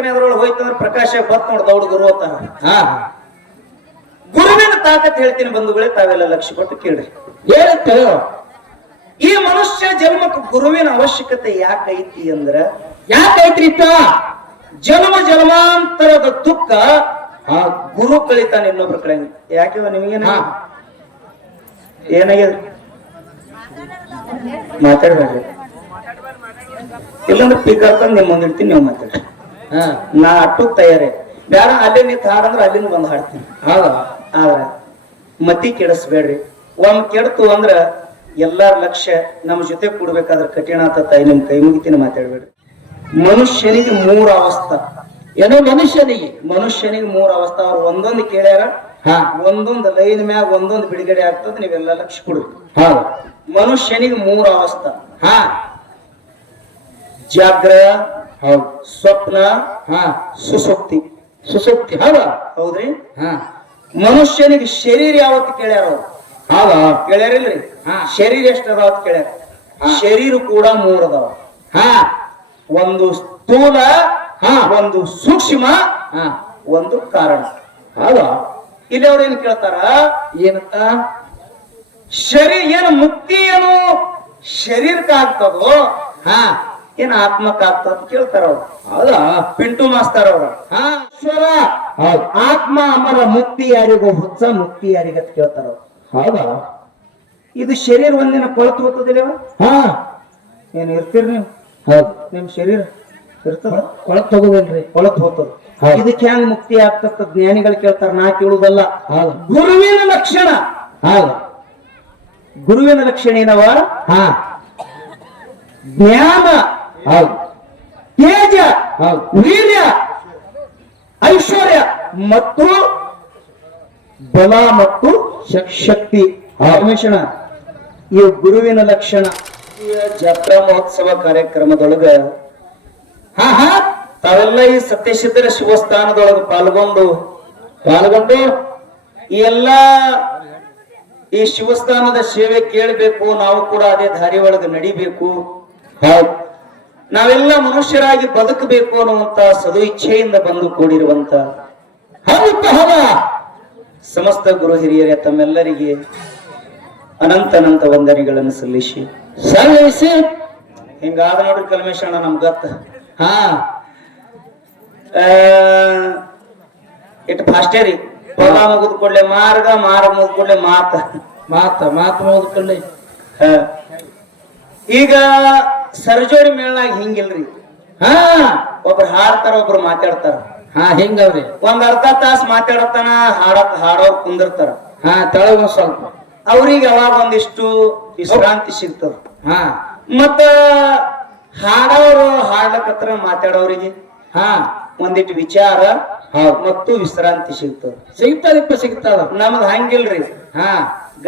ಬೆಳಕನೆ ಅದ್ರೊಳಗೆ ಹೋಯ್ತಂದ್ರೆ ಪ್ರಕಾಶ ಬತ್ ನೋಡ್ ದೌಡ್ ಗುರು ಅಂತಾರ. ಗುರುವಿನ ತಾಕತ್ ಹೇಳ್ತೀನಿ ಬಂಧುಗಳೇ, ತಾವೆಲ್ಲ ಲಕ್ಷ್ಯ ಕೊಟ್ಟು ಕೇಳ್ರಿ. ಹೇಳುತ್ತೆ ಈ ಮನುಷ್ಯ ಜನ್ಮಕ್ಕೆ ಗುರುವಿನ ಅವಶ್ಯಕತೆ ಯಾಕೈತಿ ಅಂದ್ರ, ಯಾಕೈತ್ರಿಪ್ಪ? ಜನ್ಮ ಜನ್ಮಾಂತರದ ದುಃಖ ಆ ಗುರು ಕಳಿತಾನೆ ಇನ್ನೊಬ್ರ ಕಡೆ. ಯಾಕೆ ನಿಮಗೇನ ಏನಾಗ್ಯದ? ಮಾತಾಡ್ಬೇಡ್ರಿ, ಇಲ್ಲಾಂದ್ರೆ ಪೀಕ್ ಹಾಕೊಂಡು ನಿಮ್ ಮುಂದಿಡ್ತೀನಿ, ನೀವು ಮಾತಾಡ್ರಿ. ನಾ ಅಟ್ಟು ತಯಾರೇ ಬೇಡ. ಅಲ್ಲೇ ನಿಂತ ಹಾಡಂದ್ರೆ ಅಲ್ಲಿಂದ ಬಂದು ಹಾಡ್ತೀನಿ. ಹೌದಾ? ಆದ್ರ ಮತಿ ಕೆಡಿಸ್ಬೇಡ್ರಿ. ಒಮ್ಮೆ ಕೆಡ್ತು ಅಂದ್ರ ಎಲ್ಲಾರ ಲಕ್ಷ್ಯ ನಮ್ಮ ಜೊತೆ ಕೂಡ್ಬೇಕಾದ್ರೆ ಕಠಿಣ ಆತತ್ತ. ನಿಮ್ ಕೈ ಮುಗಿತೀನಿ, ಮಾತಾಡ್ಬೇಡ್ರಿ. ಮನುಷ್ಯನಿಗೆ 3 ಅವಸ್ಥಾ. ಏನೋ ಮನುಷ್ಯನಿಗೆ 3 ಅವಸ್ಥಾ. ಅವ್ರು ಒಂದೊಂದು ಕೇಳ್ಯಾರ, ಒಂದೊಂದು ಲೈನ್ ಮ್ಯಾಗ ಒಂದೊಂದು ಬಿಡುಗಡೆ ಆಗ್ತದ. ನೀವೆಲ್ಲ ಲಕ್ಷ್ಯ ಕೊಡ್ರಿ. ಹೌದು. ಮನುಷ್ಯನಿಗೆ 3 ಅವಸ್ಥಾ. ಜಾಗ್ರ, ಹೌದು. ಸ್ವಪ್ನ, ಸುಸುಪ್ತಿ. ಸುಸುಪ್ತಿ. ಹೌದಾ? ಹೌದ್ರಿ. ಮನುಷ್ಯನಿಗೆ ಶರೀರ ಯಾವತ್ತು ಕೇಳ್ಯಾರ ಅವ್ರು? ಹೌದಾ? ಕೇಳ್ಯಾರಿಲ್ರಿ? ಶರೀರ ಎಷ್ಟ ಅದಾವತ್ ಕೇಳ್ಯಾರ. ಶರೀರ ಕೂಡ 3 ಅದಾವ. ಒಂದು ಸ್ಥೂಲ, ಒಂದು ಸೂಕ್ಷ್ಮ, ಒಂದು ಕಾರಣ. ಹೌದಾ? ಇಲ್ಲಿ ಅವ್ರು ಏನ್ ಕೇಳ್ತಾರ? ಏನಂತ? ಶರೀರ ಏನು ಮುಕ್ತಿ ಏನು ಶರೀರಕ್ಕೆ ಆಗ್ತದೋ ಏನ್ ಆತ್ಮಕ್ ಆಗ್ತದ ಕೇಳ್ತಾರ ಅವ್ರು. ಹೌದಾ? ಪಿಂಟು ಮಾಸ್ತಾರ ಅವ್ರ. ಆತ್ಮ ಅಮರ, ಮುಕ್ತಿ ಯಾರಿಗೋ ಹುಚ್ಚ, ಮುಕ್ತಿ ಯಾರಿಗತ್ ಕೇಳ್ತಾರ ಅವ್ರು. ಹೌದಾ? ಇದು ಶರೀರ ಒಂದಿನ ಕೊಳತು ಹೋಗ್ತದಿಲ್ಲ? ಏನ್ ಇರ್ತೀರಿ ನೀವು? ಹೌದು. ನಿಮ್ ಶರೀರ ಇರ್ತದ? ಕೊಳತ್ ಹೋಗೋದಲ್ರಿ? ಕೊಳತು ಹೋಗ್ತದ. ಇದಕ್ಕೆ ಹೆಂಗ್ ಮುಕ್ತಿ ಆಗ್ತದ ಜ್ಞಾನಿಗಳು ಕೇಳ್ತಾರ, ನಾ ಕೇಳುದಲ್ಲ. ಗುರುವಿನ ಲಕ್ಷಣ. ಹೌದು. ಗುರುವಿನ ಲಕ್ಷಣ ಏನವ? ಜ್ಞಾನ, ತೇಜ, ವೀರ್ಯ, ಐಶ್ವರ್ಯ ಮತ್ತು ಬಲ ಮತ್ತು ಶಕ್ತಿ. ರಮೇಶಣ, ಈ ಗುರುವಿನ ಲಕ್ಷಣ. ಜಾತ್ರಾ ಮಹೋತ್ಸವ ಕಾರ್ಯಕ್ರಮದೊಳಗ ತಾವೆಲ್ಲ ಈ ಸತ್ಯಸಿದ್ಧರ ಶಿವಸ್ಥಾನದೊಳಗ ಪಾಲ್ಗೊಂಡು ಈ ಎಲ್ಲಾ ಈ ಶಿವಸ್ಥಾನದ ಸೇವೆ ಕೇಳಬೇಕು. ನಾವು ಕೂಡ ಅದೇ ದಾರಿ ಒಳಗೆ ನಡಿಬೇಕು. ನಾವೆಲ್ಲ ಮನುಷ್ಯರಾಗಿ ಬದುಕಬೇಕು ಅನ್ನುವಂತ ಸದು ಇಚ್ಛೆಯಿಂದ ಬಂದು ಕೂಡಿರುವಂತ ಸಮಸ್ತ ಗುರು ಹಿರಿಯರೇ ತಮ್ಮೆಲ್ಲರಿಗೆ ಅನಂತ ವಂದನೆಗಳನ್ನು ಸಲ್ಲಿಸಿ ಹಿಂಗಾದ ನೋಡ್ರಿ ಕಲ್ಮೇಶಣ್ಣ ನಮ್ಗತ್ತ. ಇಟ್ಟು ಫಾಸ್ಟೇ ರೀ. ಪದ ಮುಗಿದ್ ಕೂಡ್ಲೆ ಮಾರ್ಗ, ಮಾರ್ಗ ಮುಗಿದ್ ಕೂಡ್ಲೆ ಮಾತ ಮುಗಿದ್ ಕೂಡ್ಲೆ. ಈಗ ಸರ್ಜೋಡಿ ಮೇಳನಾಗ ಹಿಂಗಿಲ್ರಿ. ಒಬ್ರು ಹಾಡ್ತಾರ, ಒಬ್ರು ಮಾತಾಡ್ತಾರ. ಹಿಂಗವ್ರಿ. ಒಂದ್ ಅರ್ಧ ತಾಸ ಮಾತಾಡತಾನ, ಹಾಡೋರ್ ಕುಂದಿರ್ತಾರ. ತೆಳಗ ಸ್ವಲ್ಪ ಅವ್ರಿಗೆ ಅವಾಗ ಒಂದಿಷ್ಟು ವಿಶ್ರಾಂತಿ ಸಿಗ್ತದ. ಮತ್ತ ಹಾಡೋರು ಹಾಡ್ಲಕತ್ರ ಮಾತಾಡೋರಿಗೆ ಒಂದಿಟ್ಟು ವಿಚಾರ ಮತ್ತು ವಿಶ್ರಾಂತಿ ಸಿಗ್ತದ. ನಮ್ದು ಹಂಗಿಲ್ರಿ.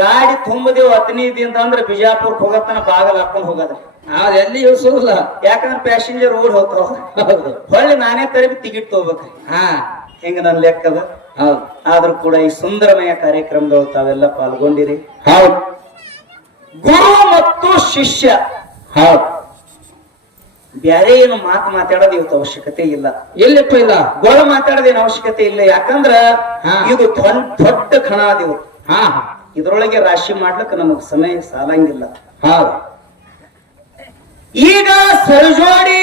ಗಾಡಿ ತುಂಬದೇವ್ ಹತ್ತನಿದಿಂದ ಅಂದ್ರೆ ಬಿಜಾಪುರಕ್ಕೆ ಹೋಗತ್ತನ ಬಾಗಲ್ ಹಾಕೊಂಡ್ ಹೋಗದ್ರಿ. ಎಲ್ಲಿ ಇಳಿಸೋದಿಲ್ಲ, ಯಾಕಂದ್ರೆ ಪ್ಯಾಸೆಂಜರ್ ಓಡ್ ಹೋಗ್ತಾವ. ಹೊಳ್ಳಿ ನಾನೇ ತರಬಿ ಟಿಕೆಟ್ ತಗೋಬೇಕ್ರಿ. ಹಿಂಗ ನನ್ ಲೆಕ್ಕದ. ಆದ್ರೂ ಕೂಡ ಈ ಸುಂದರಮಯ ಕಾರ್ಯಕ್ರಮದೊಳಗೆ ತಾವೆಲ್ಲ ಪಾಲ್ಗೊಂಡಿರಿ. ಗುರು ಮತ್ತು ಶಿಷ್ಯ ಬ್ಯಾರೆ ಏನು ಮಾತಾಡೋದು ಇವತ್ತು ಅವಶ್ಯಕತೆ ಇಲ್ಲ. ಎಲ್ಲಿಪ್ಪ ಇಲ್ಲ? ಗೊಳ ಮಾತಾಡೋದೇನು ಅವಶ್ಯಕತೆ ಇಲ್ಲ. ಯಾಕಂದ್ರ ಇದು ದೊಡ್ಡ ಕಣ ಅದಿವು. ಇದ್ರೊಳಗೆ ರಾಶಿ ಮಾಡ್ಲಿಕ್ಕೆ ನಮಗ್ ಸಮಯ ಸಾಲಂಗಿಲ್ಲ. ಈಗ ಸರ್ಜೋಡಿ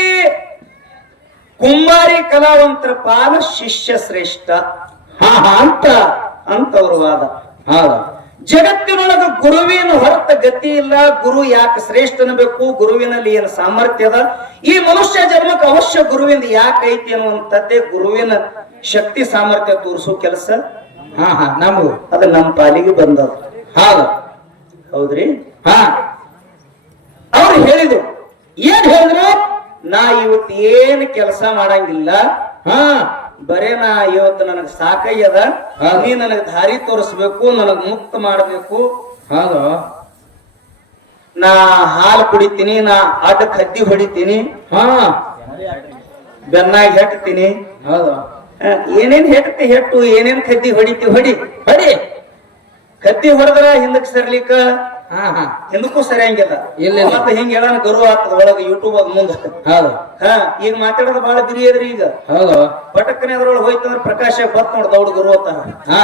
ಕುಂಬಾರಿ ಕಲಾವಂತರ ಪಾಲ ಶಿಷ್ಯ ಶ್ರೇಷ್ಠ ಅಂತವ್ರ ವಾದ. ಜಗತ್ತಿನೊಳಗ ಗುರುವಿನ ಹೊರತ ಗತಿ ಇಲ್ಲ. ಗುರು ಯಾಕೆ ಶ್ರೇಷ್ಠ ಅನ್ಬೇಕು? ಗುರುವಿನಲ್ಲಿ ಏನು ಸಾಮರ್ಥ್ಯ ಅದ? ಈ ಮನುಷ್ಯ ಜನ್ಮಕ್ಕೆ ಅವಶ್ಯ ಗುರುವಿಂದ ಯಾಕೆ ಐತಿ ಅನ್ನುವಂಥದ್ದೇ ಗುರುವಿನ ಶಕ್ತಿ ಸಾಮರ್ಥ್ಯ ತೋರಿಸೋ ಕೆಲಸ ನಮಗೂ ಅದ ನಮ್ಮ ಪಾಲಿಗೆ ಬಂದದ. ಹೌದ್ರಿ. ಅವ್ರು ಹೇಳಿದ್ರು. ಏನ್ ಹೇಳಿದ್ರು? ನಾ ಇವತ್ತು ಏನ್ ಕೆಲಸ ಮಾಡಂಗಿಲ್ಲ. ಬರೇ ನಾ ಇವತ್ತು ನನಗ್ ಸಾಕಯ್ಯದ. ನೀ ನನಗ್ ದಾರಿ ತೋರಿಸ್ಬೇಕು, ನನಗ್ ಮುಕ್ತ ಮಾಡ್ಬೇಕು. ನಾ ಹಾಲು ಕುಡಿತೀನಿ, ನಾ ಅಡ್ಡ ಕದ್ದಿ ಹೊಡಿತೀನಿ, ಬೆನ್ನಾಗಿ ಹೆಟ್ತೀನಿ. ಏನೇನ್ ಹೆಟ್ಟು ಏನೇನ್ ಕದ್ದಿ ಹೊಡಿ. ಕದ್ದಿ ಹೊಡೆದ್ರ ಹಿಂದಕ್ ಸರ್ಲಿಕ್ಕ ಹಾ ಹಾ ಹಿಂದಕ್ಕೂ ಸರಿಯಂಗಿಲ್ಲ ಇಲ್ಲ. ಮತ್ತೆ ಹಿಂಗ ಹೇಳಾನ ಗರು ಆಗ್ತದ ಒಳಗ ಯೂಟ್ಯೂಬ್ ಅದ್ ಮುಂದ ಹೌದು ಹಾ ಈಗ ಮಾತಾಡೋದು ಬಹಳ ಬಿರಿ ಅದ್ರಿ ಈಗ ಹೌದು ಪಟಕ್ಕನೆ ಅದ್ರೊಳಗೆ ಹೋಯ್ತಂದ್ರ ಪ್ರಕಾಶ ಬತ್ ನೋಡ್ ದೌಡ್ ಗುರು ಅಂತ ಹಾ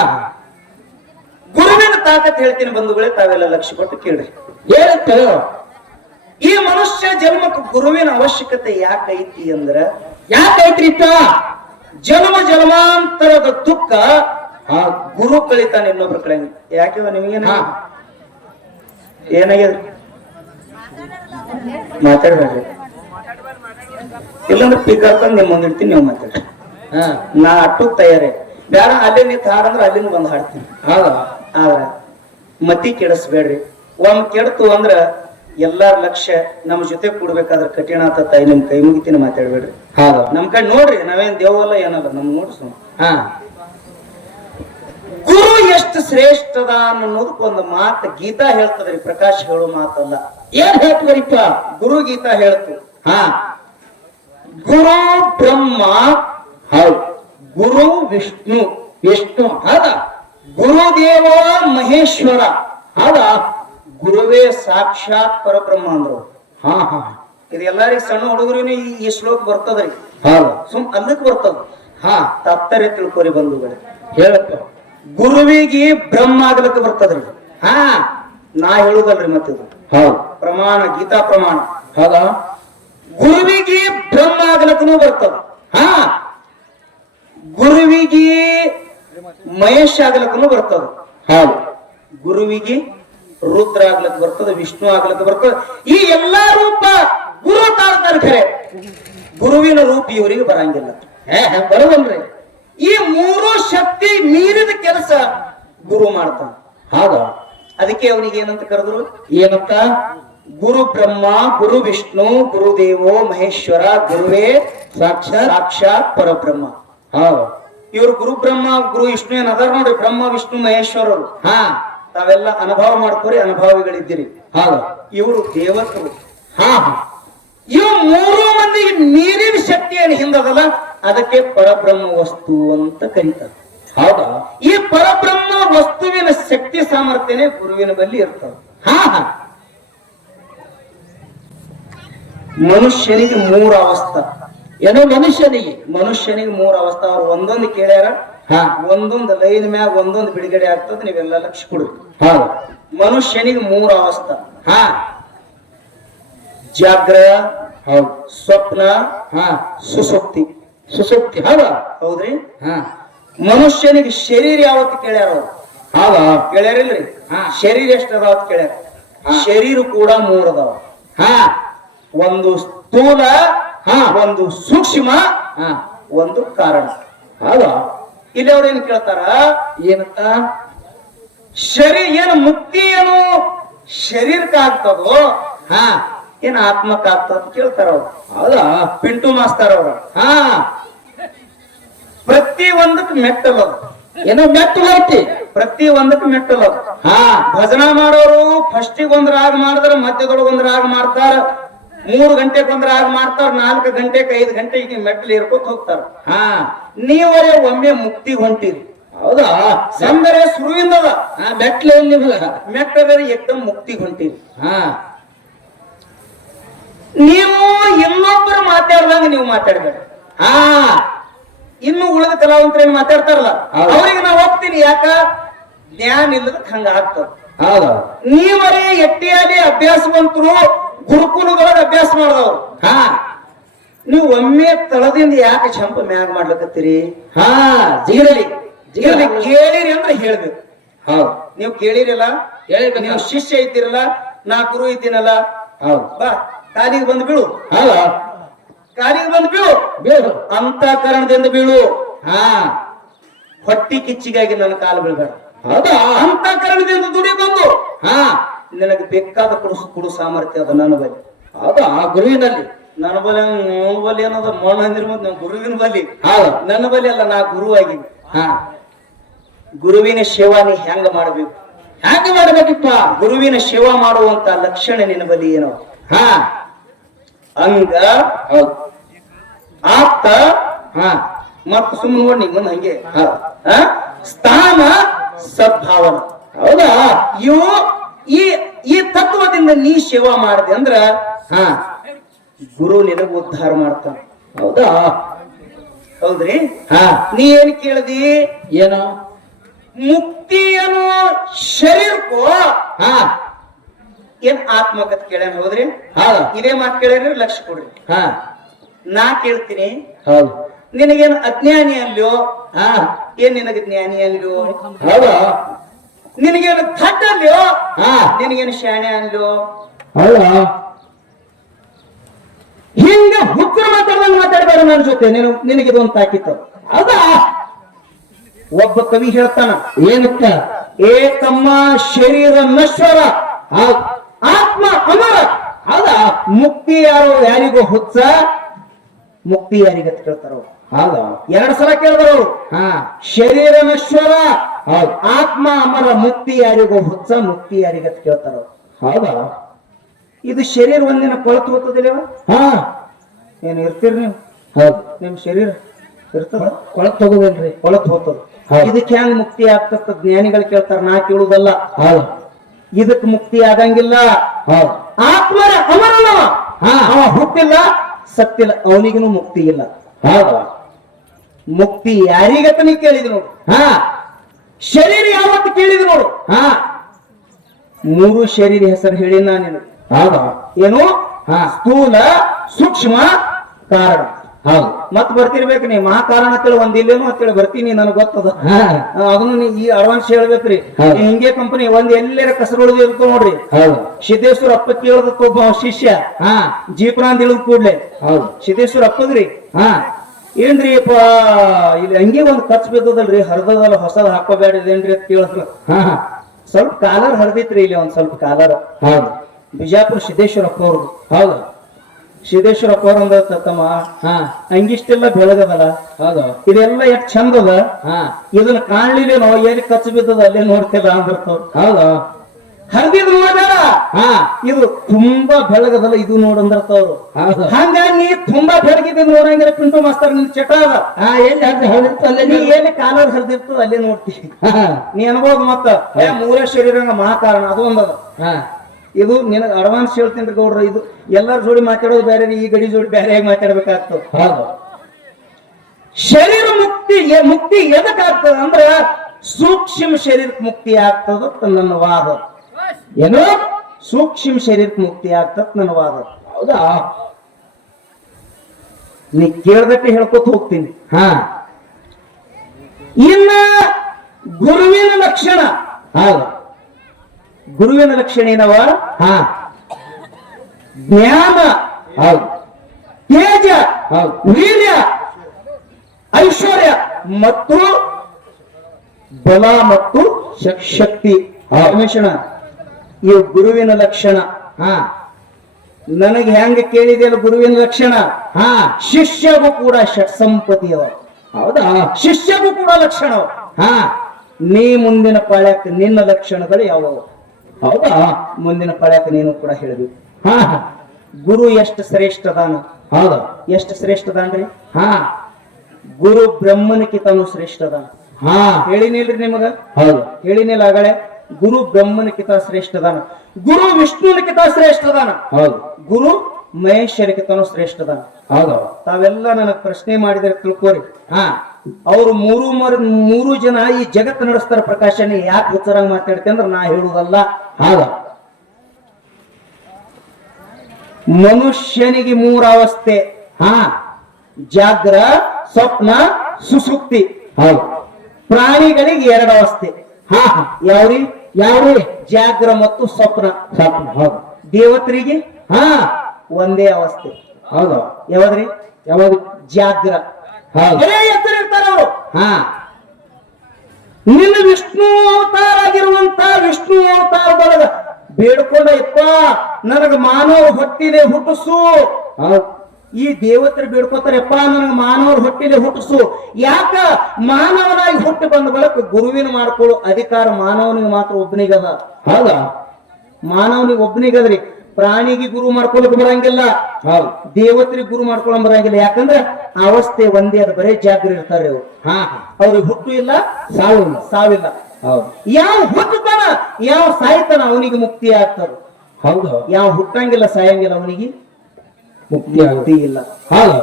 ಗುರುವಿನ ತಾಕತ್ ಹೇಳ್ತೀನಿ ಬಂಧುಗಳೇ, ತಾವೆಲ್ಲ ಲಕ್ಷ್ಯ ಕೊಟ್ಟು ಕೇಳ್ರಿ. ಹೇಳುತ್ತೆ ಈ ಮನುಷ್ಯ ಜನ್ಮಕ್ಕೆ ಗುರುವಿನ ಅವಶ್ಯಕತೆ ಯಾಕೈತಿ ಅಂದ್ರ ಯಾಕೈತ್ರಿಪ್ಪ ಜನ್ಮ ಜನ್ಮಾಂತರದ ದುಃಖ ಆ ಗುರು ಕಳಿತಾನೆ ಇನ್ನೊಬ್ರು ಕಳೆ. ಯಾಕೆ ನಿಮಗೇನ ಹಾ ಏನಾಗ್ಯದ್ರಿ ಮಾತಾಡ್ಬೇಡ್ರಿ, ಇಲ್ಲಾಂದ್ರೆ ಸ್ಪೀಕರ್ ತಂದು ನಿಮ್ ಮುಂದಿಡ್ತೀನಿ, ನೀವು ಮಾತಾಡ್ರಿ. ಹಾ ನಾ ಅಟ್ಟಕ್ ತಯಾರೇ ಬೇಡ, ಅಲ್ಲೇ ನಿಂತ ಹಾಡಂದ್ರೆ ಅಲ್ಲಿಂದ ಬಂದು ಹಾಡ್ತೀನಿ. ಹೌದು ಆದ್ರ ಮತಿ ಕೆಡಿಸ್ಬೇಡ್ರಿ. ಒಮ್ಮೆ ಕೆಡ್ತು ಅಂದ್ರ ಎಲ್ಲಾರ ಲಕ್ಷ್ಯ ನಮ್ಮ ಜೊತೆ ಕೂಡ್ಬೇಕಾದ್ರೆ ಕಠಿಣ ಆತತ್ತ. ನಿಮ್ ಕೈ ಮುಗಿತೀನಿ, ಮಾತಾಡ್ಬೇಡ್ರಿ. ಹೌದು ನಮ್ ಕಡೆ ನೋಡ್ರಿ, ನಾವೇನ್ ದೇವಲ್ಲ ಏನಲ್ಲ, ನಮ್ ನೋಡ್ಸು ಹಾ ಗುರು ಎಷ್ಟು ಶ್ರೇಷ್ಠದ ಅನ್ನೋದಕ್ಕೆ ಒಂದು ಮಾತು ಗೀತಾ ಹೇಳ್ತದ್ರಿ. ಪ್ರಕಾಶ್ ಹೇಳೋ ಮಾತಲ್ಲ, ಏನ್ ಹೇಳ್ತೀರಿಪ್ಪ ಗುರು ಗೀತಾ ಹೇಳ್ತು. ಹಾ ಗುರು ಬ್ರಹ್ಮ, ಹೌದು ಗುರು ವಿಷ್ಣು, ವಿಷ್ಣು ಹೌದ ಗುರುದೇವ ಮಹೇಶ್ವರ, ಹೌದ ಗುರುವೇ ಸಾಕ್ಷಾತ್ ಪರಬ್ರಹ್ಮ ಅಂದ್ರು. ಹಾ ಹಾ ಇದು ಎಲ್ಲರಿಗೂ ಸಣ್ಣ ಹುಡುಗರಿಗೂ ಈ ಶ್ಲೋಕ ಬರ್ತದ್ರಿ. ಹೌದು ಸುಮ್ ಅಲ್ಲಕ್ ಬರ್ತದ. ಹಾ ತಪ್ಪರೆ ತಿಳ್ಕೊರಿ ಬಂಧುಗಳೇ. ಹೇಳಪ್ಪ ಗುರುವಿಗೆ ಬ್ರಹ್ಮ ಆಗ್ಲಕ್ಕ ಬರ್ತದ್ರಿ. ಹಾ ನಾ ಹೇಳುದಲ್ರಿ ಮತ್ತಿದು ಹೌದು ಪ್ರಮಾಣ, ಗೀತಾ ಪ್ರಮಾಣ. ಹೌದಾ ಗುರುವಿಗೆ ಬ್ರಹ್ಮ ಆಗ್ಲಕ್ಕೂ ಬರ್ತದ. ಹಾ ಗುರುವಿಗೆ ಮಹೇಶ್ ಆಗ್ಲಕ್ಕೂ ಬರ್ತದ. ಹೌದು ಗುರುವಿಗೆ ರುದ್ರ ಆಗ್ಲಕ್ ಬರ್ತದ, ವಿಷ್ಣು ಆಗ್ಲಕ್ ಬರ್ತದ. ಈ ಎಲ್ಲಾ ರೂಪ ಗುರು ತಾಳ್ತಾರೆ. ಖರೆ ಗುರುವಿನ ರೂಪ ಇವರಿಗೆ ಬರಂಗಿಲ್ಲ. ಬರುವಲ್ರಿ. ಈ ಮೂರು ಶಕ್ತಿ ಮೀರಿದ ಕೆಲಸ ಗುರು ಮಾಡ್ತಾನ. ಹೌದಾ ಅದಕ್ಕೆ ಅವನಿಗೆ ಏನಂತ ಕರೆದ್ರು? ಏನಂತ? ಗುರು ಬ್ರಹ್ಮ, ಗುರು ವಿಷ್ಣು, ಗುರುದೇವೋ ಮಹೇಶ್ವರ, ಗುರುವೇ ಸಾಕ್ಷಾತ್ ಪರಬ್ರಹ್ಮ. ಹೌದು ಇವರು ಗುರು ಬ್ರಹ್ಮ ಗುರು ವಿಷ್ಣು ಏನ್ ಅದಾರ ನೋಡ್ರಿ, ಬ್ರಹ್ಮ ವಿಷ್ಣು ಮಹೇಶ್ವರರು. ಹಾ ತಾವೆಲ್ಲ ಅನುಭವ ಮಾಡ್ಕೋರಿ, ಅನುಭವಿಗಳಿದ್ದೀರಿ. ಹೌದು ಇವರು ದೇವತರು. ಹಾ ಹಾ ಇವು ಮೂರು ಮಂದಿಗೆ ನೀರಿನ ಶಕ್ತಿಯನ್ನು ಹಿಂದದಲ್ಲ, ಅದಕ್ಕೆ ಪರಬ್ರಹ್ಮ ವಸ್ತು ಅಂತ ಕರೀತಾರೆ. ಹೌದಾ ಈ ಪರಬ್ರಹ್ಮ ವಸ್ತುವಿನ ಶಕ್ತಿ ಸಾಮರ್ಥ್ಯನೇ ಗುರುವಿನ ಬಳಿ ಇರ್ತದೆ. ಹಾ ಹಾ ಮನುಷ್ಯನಿಗೆ ಮೂರು ಅವಸ್ಥಾ. ಏನೋ ಮನುಷ್ಯನಿಗೆ ಮೂರು ಅವಸ್ಥಾ. ಅವ್ರು ಒಂದೊಂದು ಕೇಳ್ಯಾರ, ಹಾ ಒಂದೊಂದು ಲೈನ್ ಮ್ಯಾಗ ಒಂದೊಂದು ಬಿಡುಗಡೆ ಆಗ್ತದೆ. ನೀವೆಲ್ಲ ಲಕ್ಷ್ಯ ಕೊಡ್ರಿ. ಹೌದು ಮನುಷ್ಯನಿಗೆ ಮೂರು ಅವಸ್ಥಾ. ಹಾ ಜಾಗ್ರ, ಹೌದು ಸ್ವಪ್ನ, ಹಾ ಸುಸುಪ್ತಿ. ಸುಸುಪ್ತಿ. ಹೌದಾ ಹೌದ್ರಿ. ಹಾ ಮನುಷ್ಯನಿಗೆ ಶರೀರ ಯಾವತ್ತು ಕೇಳ್ಯಾರ ಅವ್ರು? ಹೌದಾ ಕೇಳ್ಯಾರಿಲ್ರಿ? ಹಾ. ಶರೀರ ಎಷ್ಟ ಅದಾವ ಕೇಳ್ಯಾರ. ಶರೀರ ಕೂಡ ಮೂರ್ ಅದಾವ. ಹಾ ಒಂದು ಸ್ಥೂಲ, ಹಾ. ಒಂದು ಸೂಕ್ಷ್ಮ, ಹಾ ಒಂದು ಕಾರಣ. ಹೌದಾ ಇಲ್ಲಿ ಅವ್ರು ಏನ್ ಕೇಳ್ತಾರ? ಏನಂತ? ಶರೀರ ಏನು ಮುಕ್ತಿ ಏನು ಶರೀರಕ್ಕೆ ಆಗ್ತದೋ, ಹಾ ಏನ್ ಆತ್ಮಕ್ಕೆ ಆಗ್ತದ ಕೇಳ್ತಾರ ಅವ್ರು. ಹೌದಾ ಪಿಂಟು ಮಾಸ್ತಾರ ಅವ್ರ. ಹಾ ಪ್ರತಿ ಒಂದಕ್ಕೆ ಮೆಟ್ಟಲ್ ಅದು. ಏನೋ ಮೆಟ್ಟು ಐತಿ. ಪ್ರತಿ ಒಂದಕ್ಕೆ ಮೆಟ್ಟಲ್ ಅದು. ಹಾ ಭಜನಾ ಮಾಡೋರು ಫಸ್ಟಿಗೆ ಒಂದ್ ರಾಗ ಮಾಡಿದ್ರ, ಮಧ್ಯದೊಳಗೆ ಒಂದ್ ರಾಗ ಮಾಡ್ತಾರ, 3 ಗಂಟೆಗೆ ಒಂದ್ ರಾಗ ಮಾಡ್ತಾರ, 4 ಗಂಟೆಗೆ 5 ಗಂಟೆಗೆ ಮೆಟ್ಟಲು ಏರ್ಕೋತ ಹೋಗ್ತಾರ. ಹಾ ನೀವರೇ ಒಮ್ಮೆ ಮುಕ್ತಿ ಹೊಂಟಿರಿ. ಹೌದಾ ಸಂದರೆ ಶುರುವಿಂದದ ಹಾ ಮೆಟ್ಲೆ ನಿಮ್ಗ. ಮೆಟ್ಟದರೆ ಏಕದಮ್ ಮುಕ್ತಿ ಹೊಂಟಿರಿ. ಹಾ ನೀವು ಇನ್ನೊಬ್ಬರು ಮಾತಾಡ್ದಂಗ ನೀವು ಮಾತಾಡ್ಬೇಡ. ಹಾ ಇನ್ನು ಉಳಿದ ಕಲಾವಂತರೇನು ಮಾತಾಡ್ತಾರಲ್ಲ, ಹೌದು. ಅವ್ರಿಗೆ ನಾ ಹೋಗ್ತೀನಿ. ಯಾಕ? ಜ್ಞಾನ ಇಲ್ಲದಕ್ಕೆ ಹಂಗ ಆಗ್ತದ. ಹೌದಾ ನೀವರೇ ಎಟ್ಟಿಯಾಲಿ ಅಭ್ಯಾಸವಂತರು, ಗುರುಕುಲದೊಳಗೆ ಅಭ್ಯಾಸ ಮಾಡಿದವ್ರು. ಹಾ ನೀವು ಒಮ್ಮೆ ತಳದಿಂದ ಯಾಕೆ ಚಂಪ ಮ್ಯಾಗ ಮಾಡ್ಲಕತ್ತೀರಿ? ಹಾ ಜಿಗಿರಲಿ ಇರ್ಲಿ, ಕೇಳಿರಿ ಅಂದ್ರೆ ಹೇಳ್ಬೇಕು. ಹೌದು ನೀವು ಕೇಳಿರಲ್ಲ, ಹೇಳ್ಬೇಕು. ನೀವು ಶಿಷ್ಯ ಇದ್ದೀರಲ್ಲ, ನಾ ಗುರು ಇದ್ದೀನಲ್ಲ, ಹೌದು ಬಾ ಕಾಲಿಗೆ ಬಂದು ಬೀಳು. ಹೌದಾ ಕಾಲಿಗೆ ಬಂದು ಬೀಳು. ಬೇರು. ಅಂತಃಕರಣದಿಂದ ಬೀಳು. ಹಾ ಹೊಟ್ಟಿ ಕಿಚ್ಚಿಗಾಗಿ ನನ್ನ ಕಾಲು ಬೀಳ್ಬೇಡ. ಹೌದಾ ಅಂತಃಕರಣದಿಂದ ದುಡಿ ಬಂದು ಹಾ ನಿನಗೆ ಬೇಕಾದ ಕೊಡು ಸಾಮರ್ಥ್ಯ ಅದ ನನ್ನ ಬಳಿ. ಹೌದಾ ಗುರುವಿನಲ್ಲಿ. ನನ್ನ ಬಲಿ ನನ್ನ ಬಲಿ ಅನ್ನೋದು ಮಣ್ಣು ಅಂದಿರ್ಬೋದು. ನಾವು ಗುರುವಿನ ಬಲಿ. ಹೌದು ನನ್ನ ಬಲಿ ಅಲ್ಲ, ನಾ ಗುರುವಾಗಿ. ಹಾ ಗುರುವಿನ ಸೇವಾ ನೀ ಹೆಂಗ ಮಾಡ್ಬೇಕು? ಹ್ಯಾಂಗ ಮಾಡ್ಬೇಕಿಪ್ಪ? ಗುರುವಿನ ಸೇವಾ ಮಾಡುವಂತ ಲಕ್ಷಣ ನಿನ್ನ ಬಲಿ ಏನೋ? ಹಾ ಅಂಗ, ಹೌದು ಆಪ್ತ, ಹಾ ಮತ್ತು ಸುಮ್ಮನೆ ನೋಡಿ ನಿಮ್ಮನ್ನ ಹಂಗೆ ಹೌದು ಆ? ಸ್ಥಾನ, ಸದ್ಭಾವನ. ಹೌದಾ ಇವು ಈ ಈ ತತ್ವದಿಂದ ನೀ ಸೇವಾ ಮಾಡಿದೆ ಅಂದ್ರ ಹಾ ಗುರು ನಿನಗ ಉದ್ಧಾರ ಮಾಡ್ತಾನ. ಹೌದಾ ಹೌದ್ರಿ? ಹಾ ನೀ ಏನ್ ಕೇಳ್ದಿ? ಏನು ಮುಕ್ತಿ ಅನ್ನೋ ಶರೀರಕ್ಕೋ ಹಾ ಏನ್ ಆತ್ಮಕತ್ ಕೇಳ್ಯಾನ? ಹೌದ್ರಿ? ಹೌದು ಇದೇ ಮಾತು ಕೇಳ್ರಿ, ಲಕ್ಷ ಕೊಡ್ರಿ. ಹಾ ನಾ ಕೇಳ್ತೀನಿ, ಹೌದು ನಿನಗೇನು ಅಜ್ಞಾನಿ ಅಲ್ಲೋ? ಹಾ ಏನ್ ನಿನಗ ಜ್ಞಾನಿ ಅಲ್ಲೋ? ಹೌದು ನಿನಗೇನು ಥಟ್ ಅಲ್ಲೋ? ಹಾ ನಿನಗೇನು ಶಾಣೆ ಅಲ್ಲೋ? ಹೌದು ಹಿಂಗ ಹುಚ್ಚರ ಮಾತಾಡ್ದಂಗ್ ಮಾತಾಡ್ಬೇಡ ನನ್ನ ಜೊತೆ. ನಿನಗಿದೊಂದು ತಾಕಿತ್ತು. ಹೌದಾ ಒಬ್ಬ ಕವಿ ಹೇಳ್ತಾನ, ಏನಂತ? ಏ ತಮ್ಮ, ಶರೀರ ನಶ್ವರ, ಹೌದು ಆತ್ಮ ಅಮರ. ಹೌದಾ ಮುಕ್ತಿ ಯಾರಿಗೋ ಹುಚ್ಚ, ಮುಕ್ತಿ ಯಾರಿಗತ್ ಕೇಳ್ತಾರ ಅವ್ರು. ಹೌದಾ 2 ಸಲ ಕೇಳಿದ್ರು ಅವ್ರು. ಹಾ ಶರೀರ ನಶ್ವರ, ಹೌದು ಆತ್ಮ ಅಮರ. ಮುಕ್ತಿ ಯಾರಿಗೋ ಹುಚ್ಚ, ಮುಕ್ತಿ ಯಾರಿಗತ್ ಕೇಳ್ತಾರ ಅವ್ರು. ಹೌದಾ ಇದು ಶರೀರ ಒಂದಿನ ಕೊಳತು ಹೋಗ್ತದಿಲ್ಲವ? ಹಾ ಏನ್ ಇರ್ತೀರಿ ನೀವು? ಹೌದು ನಿಮ್ ಶರೀರ ಇರ್ತದ? ಕೊಳತ್ ತಗೋದಿಲ್ರಿ. ಕೊಳತು ಹೋಗ್ತದ. ಹೌದು. ಇದಕ್ಕೆ ಹೆಂಗ್ ಮುಕ್ತಿ ಆಗ್ತದ? ಜ್ಞಾನಿಗಳು ಕೇಳ್ತಾರ, ನಾ ಕೇಳುದಲ್ಲ. ಹೌದು ಇದಕ್ ಮುಕ್ತಿ ಆಗಂಗಿಲ್ಲ. ಹೌದು ಆತ್ಮರ ಅಮರನವ, ಹಾ ಅವ ಹುಟ್ಟಿಲ್ಲ, ಸತ್ತಿಲ್ಲ, ಅವನಿಗೂ ಮುಕ್ತಿ ಇಲ್ಲ. ಹೌದಾ ಮುಕ್ತಿ ಯಾರಿಗತ್ತ ನೀ ಕೇಳಿದ್ ನೋಡು. ಹಾ ಶರೀರ ಯಾವತ್ತು ಕೇಳಿದ್ ನೋಡು. ಹಾ 3 ಶರೀರ ಹೆಸರು ಹೇಳಿ ನಾನು. ಹೌದಾ ಏನು? ಹಾ ಸ್ಥೂಲ, ಸೂಕ್ಷ್ಮ, ಕಾರಣ. ಹೌದು ಮತ್ ಬರ್ತಿರ್ಬೇಕು ನೀ. ಮಹಾಕಾರಣ ಅಂತೇಳಿ ಒಂದಿಲ್ಲೇನು ಅಂತೇಳಿ ಬರ್ತೀನಿ, ನನಗೆ ಗೊತ್ತದ. ಹಾ ಅದನ್ನು ನೀ ಈ ಅಡ್ವಾನ್ಸ್ ಹೇಳ್ಬೇಕ್ರಿ. ಹೌದು. ಈ ಹಿಂಗೆ ಕಂಪನಿ ಒಂದ್ ಎಲ್ಲರ ಕಸರುಳಿದು ಇರ್ತಾವ ನೋಡ್ರಿ. ಹೌದು ಸಿದ್ದೇಶ್ವರ ಅಪ್ಪ ಕೇಳದತ್ತ ಒಬ್ಬ ಶಿಷ್ಯ ಹಾ ಜೀಪನ ಅಂತ ಹೇಳಿದ ಕೂಡ್ಲೆ ಹೌದು ಸಿದ್ದೇಶ್ವರ ಅಪ್ಪಗ್ರಿ, ಹಾ ಏನ್ರಿ ಅಪ್ಪ ಇಲ್ಲಿ ಹಂಗೆ ಒಂದ್ ಖರ್ಚು ಬಿದ್ದದಲ್ರಿ, ಹರಿದದಲ್ಲ, ಹೊಸದ್ ಹಾಕೋಬೇಡದೇನ್ರಿ ಅಂತ ಕೇಳಿದ್ರು. ಹಾ ಹಾ ಸ್ವಲ್ಪ ಕಾಲರ್ ಹರಿದಿತ್ರಿ ಇಲ್ಲಿ, ಒಂದ್ ಸ್ವಲ್ಪ ಕಾಲರ್. ಹೌದು ಬಿಜಾಪುರ ಸಿದ್ದೇಶ್ವರ ಅಪ್ಪ ಅವ್ರದ್ದು. ಹೌದು ಸಿದ್ದೇಶ್ವರ ಅಪ್ಪ ಅವ್ರ ತಮ್ಮ ಹಾ ಹಂಗಿಷ್ಟೆಲ್ಲ ಬೆಳಗದಲ್ಲ, ಹೌದು ಇದೆಲ್ಲ ಎಷ್ಟ್ ಚಂದ ಅದ, ಹಾ ಇದನ್ನ ಕಾಣ್ಲಿಲ್ಲ ನಾವು, ಎಲ್ಲಿ ಖರ್ಚು ಬಿದ್ದದ ಅಲ್ಲೇ ನೋಡ್ತಿಲ್ಲ ಅಂದಿರ್ತಾವ. ಹೌದು ಹರಿದಿದ್ ನೋಡಬೇಡ, ಹಾ ಇದು ತುಂಬಾ ಬೆಳಗದಲ್ಲ, ಇದು ನೋಡಂದಿರ್ತಾವ್ರು. ಹೌದು ಹಂಗ ನೀ ತುಂಬಾ ಬೆಳಗಿದ್ ನೋಡಂಗಿಲ್ಲ, ಪಿಂಟು ಮಾಸ್ತರ್ ನಿನ್ ಚಟ ಅದ. ಹಾ ಎಲ್ಲಿ ಅದು ಹೇಳಿರ್ತು ಅಲ್ಲೇ ನೀ ಎಲ್ಲಿ ಕಾಲರ್ ಹರಿದಿರ್ತದ ಅಲ್ಲೇ ನೋಡ್ತೀವಿ. ಹಾ ನೀ ಅನ್ಬೋದು ಮತ್ತ 3 ಶರೀರ ಮಹಾಕಾರಣ ಅದು ಒಂದದ. ಹಾ ಇದು ನಿನಗ ಅಡ್ವಾನ್ಸ್ ಹೇಳ್ತೀನಿ ಗೌಡ್ರ. ಇದು ಎಲ್ಲರ ಜೋಡಿ ಮಾತಾಡೋದು ಬೇರೆ, ಈ ಗಡಿ ಜೋಡಿ ಬೇರೆ ಮಾತಾಡ್ಬೇಕಾಗ್ತದ. ಹೌದು ಶರೀರ ಮುಕ್ತಿ ಎದಕ್ಕಾಗ್ತದ ಅಂದ್ರ ಸೂಕ್ಷ್ಮ ಶರೀರಕ್ಕೆ ಮುಕ್ತಿ ಆಗ್ತದ ನನ್ನ ವಾದ. ಏನು ಸೂಕ್ಷ್ಮ ಶರೀರಕ್ಕೆ ಮುಕ್ತಿ ಆಗ್ತದ ನನ್ನ ವಾದ. ಹೌದಾ ನೀ ಕೇಳ್ದಕ್ಕೆ ಹೇಳ್ಕೊತ ಹೋಗ್ತೀನಿ. ಹಾ ಇನ್ನ ಗುರುವಿನ ಲಕ್ಷಣ. ಹೌದು ಗುರುವಿನ ಲಕ್ಷಣ ಏನವ? ಹಾ ಜ್ಞಾನ, ಹೌದು ತೇಜ, ಹೌದು ವೀರ್ಯ, ಐಶ್ವರ್ಯ ಮತ್ತು ಬಲ ಮತ್ತು ಶಕ್ತಿ. ರಮೇಶಣ, ಇವು ಗುರುವಿನ ಲಕ್ಷಣ. ಹಾ ನನಗೆ ಹೆಂಗ ಕೇಳಿದೆಯಲ್ಲ ಗುರುವಿನ ಲಕ್ಷಣ, ಹಾ ಶಿಷ್ಯಗೂ ಕೂಡ ಷಟ್ಸಂಪತಿ ಅದ. ಹೌದಾ ಶಿಷ್ಯಗೂ ಕೂಡ ಲಕ್ಷಣ ಅವ. ಹಾ ನೀ ಮುಂದಿನ ಪಾಳ್ಯಕ್ಕೆ ನಿನ್ನ ಲಕ್ಷಣಗಳು ಯಾವುವು? ಹೌದಾ ಮುಂದಿನ ಪಾಳ್ಯಕ್ಕೆ ನೀನು ಕೂಡ ಹೇಳಬೇಕು. ಹಾ ಗುರು ಎಷ್ಟು ಶ್ರೇಷ್ಠ ಅದಾನ? ಹೌದು ಎಷ್ಟು ಶ್ರೇಷ್ಠ ಅದಾನ್ರಿ? ಹಾ ಗುರು ಬ್ರಹ್ಮನಕ್ಕಿಂತನೂ ಶ್ರೇಷ್ಠ ಅದಾನ. ಹಾ ಹೇಳಿನಿಲ್ರಿ ನಿಮಗ? ಹೌದು ಹೇಳಿನಿಲ್ಲ ಆಗಳೆ? ಗುರು ಬ್ರಹ್ಮನಕ್ಕಿಂತ ಶ್ರೇಷ್ಠ ಅದಾನ, ಗುರು ವಿಷ್ಣುನಕ್ಕಿಂತ ಶ್ರೇಷ್ಠ ಅದಾನ, ಹೌದು ಗುರು ಮಹೇಶ್ವರಕ್ಕಿಂತನೂ ಶ್ರೇಷ್ಠ ಅದಾನ. ಹೌದು ತಾವೆಲ್ಲ ನನಗ್ ಪ್ರಶ್ನೆ ಮಾಡಿದ್ರೆ ತಿಳ್ಕೋರಿ. ಹಾ ಅವ್ರು ಮೂರು ಜನ ಈ ಜಗತ್ತು ನಡೆಸ್ತಾರ. ಪ್ರಕಾಶನ ಯಾಕೆ ಹುಚ್ಚರಂಗ್ ಮಾತಾಡ್ತಿ ಅಂದ್ರೆ ನಾ ಹೇಳುದಲ್ಲ. ಹೌದು ಮನುಷ್ಯನಿಗೆ 3 ಅವಸ್ಥೆ. ಹಾ ಜಾಗ್ರ, ಸ್ವಪ್ನ, ಸುಸುಪ್ತಿ. ಹೌದು ಪ್ರಾಣಿಗಳಿಗೆ 2 ಅವಸ್ಥೆ. ಹಾ ಯಾವ್ರಿ? ಯಾವ್ರಿ? ಜಾಗ್ರ ಮತ್ತು ಸ್ವಪ್ನ. ಸ್ವಪ್ನ. ಹೌದು ದೇವತರಿಗೆ ಹಾ ಒಂದೇ ಅವಸ್ಥೆ. ಹೌದು ಯಾವ್ದ್ರಿ? ಯಾವಾಗ? ಜಾಗ್ರ. ಹೌದು ಬರೇ ಎತ್ತರ ಇರ್ತಾರ ಅವರು. ಹಾ ನಿನ್ನ ವಿಷ್ಣು ಅವತಾರ ಆಗಿರುವಂತ ವಿಷ್ಣು ಅವತಾರದೊಳಗ ಬೇಡ್ಕೊಂಡ ಯಪ್ಪ ನನಗ ಮಾನವ ಹೊಟ್ಟಿಲೆ ಹುಟ್ಟಿಸು. ಹೌದು ಈ ದೇವತರು ಬೇಡ್ಕೋತಾರಪ್ಪ ನನಗ ಮಾನವರ ಹೊಟ್ಟಿಲೆ ಹುಟ್ಟಿಸು. ಯಾಕ? ಮಾನವನಾಗಿ ಹುಟ್ಟಿ ಬಂದ ಬಳಕ ಗುರುವಿನ ಮಾಡ್ಕೊಳ್ಳೋ ಅಧಿಕಾರ ಮಾನವನಿಗೆ ಮಾತ್ರ ಒಬ್ಬನಿಗದ. ಹೌದಾ ಮಾನವನಿಗೆ ಒಬ್ಬನಿಗದ್ರಿ. ಪ್ರಾಣಿಗೆ ಗುರು ಮಾಡ್ಕೊಳಕ್ ಬರಂಗಿಲ್ಲ, ಹೌದು ದೇವತರಿಗೆ ಗುರು ಮಾಡ್ಕೊಳಕ್ ಬರಂಗಿಲ್ಲ. ಯಾಕಂದ್ರ ಅವಸ್ಥೆ ಒಂದೇ, ಅದು ಬರೇ ಜಾಗ್ರ ಇರ್ತಾರೆ ಅವ್ರು. ಹಾ ಅವ್ರಿಗೆ ಹುಟ್ಟು ಇಲ್ಲ, ಸಾವಿಲ್ಲ. ಸಾವಿಲ್ಲ. ಹೌದು ಯಾವ ಹುಟ್ಟುತ್ತಾನ ಯಾವ ಸಾಯ್ತಾನ ಅವನಿಗೆ ಮುಕ್ತಿ ಆಗ್ತದ. ಹೌದು ಯಾವ ಹುಟ್ಟಂಗಿಲ್ಲ ಸಾಯಂಗಿಲ್ಲ ಅವನಿಗೆ ಮುಕ್ತಿ ಮುಕ್ತಿ ಇಲ್ಲ. ಹೌದು